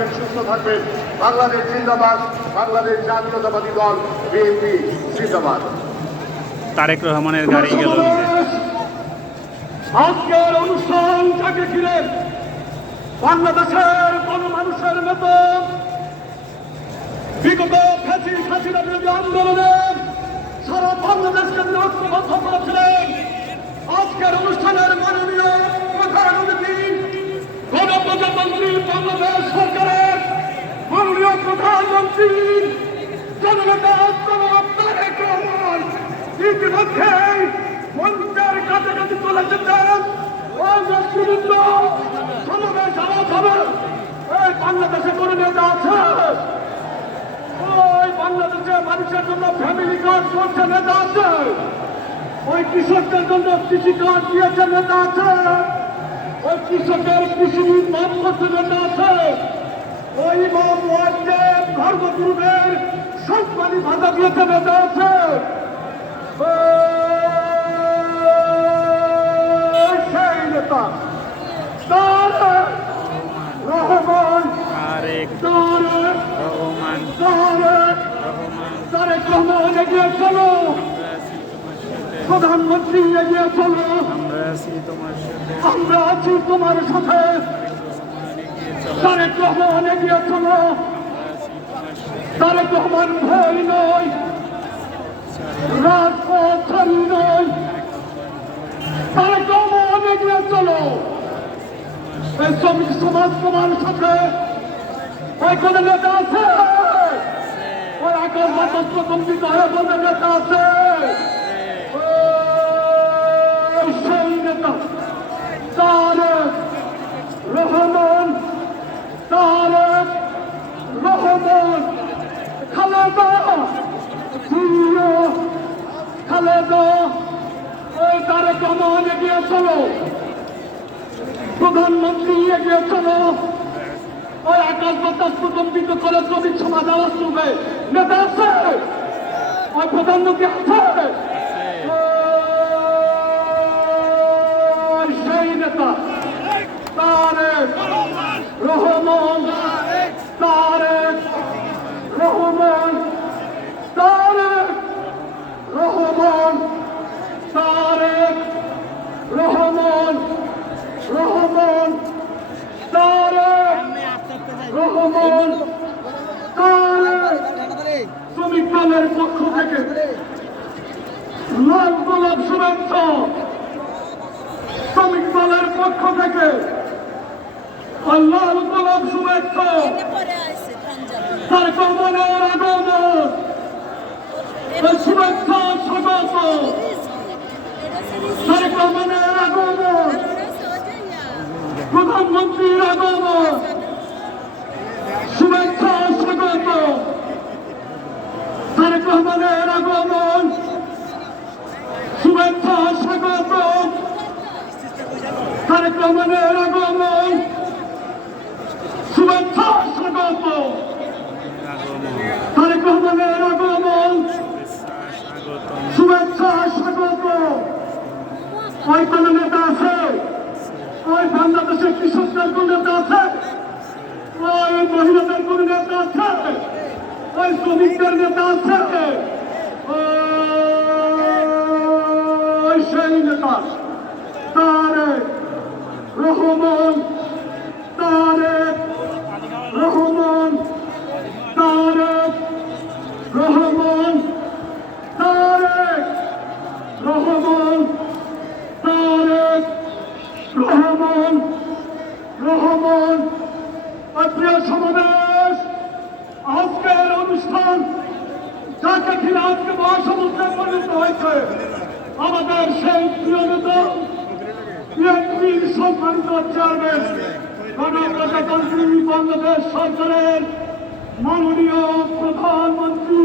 থাকবেন, সুস্থ থাকবেন। বাংলাদেশ জিন্দাবাদ, বাংলাদেশ জাতীয়তাবাদী দল বিএনপি জিন্দাবাদ। তারেক রহমানের গাড়ি গেল। আজকের অনুষ্ঠান যাকে ঘিরে বাংলাদেশের কোন মানুষের মতো বিগত খাসিনা বিরোধী আন্দোলনে সারা বাংলাদেশকে ঐক্যবদ্ধ করেছিলেন। আজকের অনুষ্ঠানের মাননীয় প্রধান অতিথি গণপ্রজাতন্ত্রী বাংলাদেশ সরকারের মাননীয় প্রধানমন্ত্রী জননেতা জনাব তারেক রহমান ইতিমধ্যে মঞ্চের কাছাকাছি চলে যেতেন। সমাবেশ আওয়াজ হবে। এই বাংলাদেশে কোনো নেতা আছে? ওই বাংলাদেশে মানুষের জন্য ফ্যামিলি কার্ড করছে নেতা আছে? ওই কৃষকদের জন্য কৃষি কার্ড দিয়েছে নেতা আছে? ওই কৃষকের কৃষি মাপ করছে নেতা আছে? ওই ইমাম ওয়াজেব ধর্মগুরুদের সম্মানী ভাতা দিয়েছে নেতা আছে? সেই নেতা তারেক রহমান, তারেক রহমান এগিয়ে চলো, প্রধানমন্ত্রী এগিয়ে চলো, আমরা আছি তোমার সাথে। তারেক রহমান এগিয়ে চলো, তারেক রহমান ভয় নয়, রাজপথ ছাড়ি নয়, তারেক রহমান এগিয়ে চলো। এই শ্রমিক সমাজ তোমার সাথে। ওই কোন নেতা আছে? ওই আকাশ বাতাস প্রকম্পিত হয়ে কোন নেতা আছে? সেই নেতা তারেক রহমান, তারেক রহমান। খালেদা জিয়া, খালেদা, ওই তারেক রহমান এগিয়ে চলো, প্রধানমন্ত্রী এগিয়ে চলো। ওই আকাশ বাতাস প্রকম্পিত করে শ্রমিক সমাজ আওয়াজ তুলবে। নেতা আছে? ওই প্রধানমন্ত্রী আছে? সেই নেতা তারেক রহমান, তারেক রহমান, তারেক রহমান, তারেক রহমান, রহমান, তারেক রহমান, তারেক। শ্রমিক দলের পক্ষ থেকে লাল গোলাপ শুভেচ্ছা। শ্রমিক দলের পক্ষ থেকে লাল গোলাপ শুভেচ্ছা। তারেক রহমানের আগমন, শুভেচ্ছা স্বাগত। তারেক রহমানের আগমন, প্রধানমন্ত্রীর আগমন, শুভেচ্ছা স্বাগত। তারেক রহমানের আগমন, শুভেচ্ছা স্বাগত। তারেক রহমানের আগমন, শুভেচ্ছা স্বাগত। তারেক রহমানের আগমন, শুভেচ্ছা স্বাগত। ওই কোন নেতা আছে? ওই বাংলাদেশের কৃষকদের কোন নেতা আছে? ওই মহিলাদের কোন নেতা আছে? ওই শ্রমিকদের নেতা আছে? ওই সেই নেতা তারেক রহমান, তারেক রহমান, তারেক রহমান, তারেক রহমান, তারেক রহমান, রহমান। প্রিয় সমাবেশ, আজকের অনুষ্ঠান যাকে ঘিরে আজকে মহাসমুদ্রে পরিণত হয়েছে, আমাদের সেই প্রিয় নেতা বিএনপির সম্মানিত চেয়ারম্যান গণপ্রজাতন্ত্রী বাংলাদেশ সরকারের মাননীয় প্রধানমন্ত্রী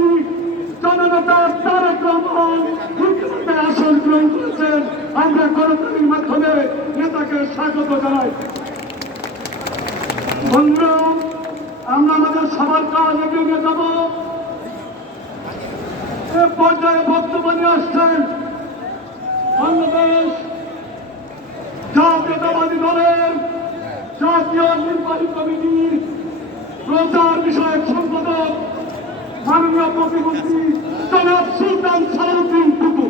জননেতা তারেক রহমান ইতিমধ্যে আসন গ্রহণ করেছেন। আমরা করতালির মাধ্যমে নেতাকে স্বাগত জানাই। বন্ধুরা, আমরা আমাদের সবার কাজ এগিয়ে নিয়ে যাব। এ পর্যায়ে বক্তব্য নিয়ে আসছেন বাংলাদেশ জাতীয়তাবাদী দলের জাতীয় নির্বাহী কমিটির কালচার বিষয়ক সম্পাদক মাননীয় প্রতিমন্ত্রী জনাব সুলতান সালাউদ্দিন টুকু।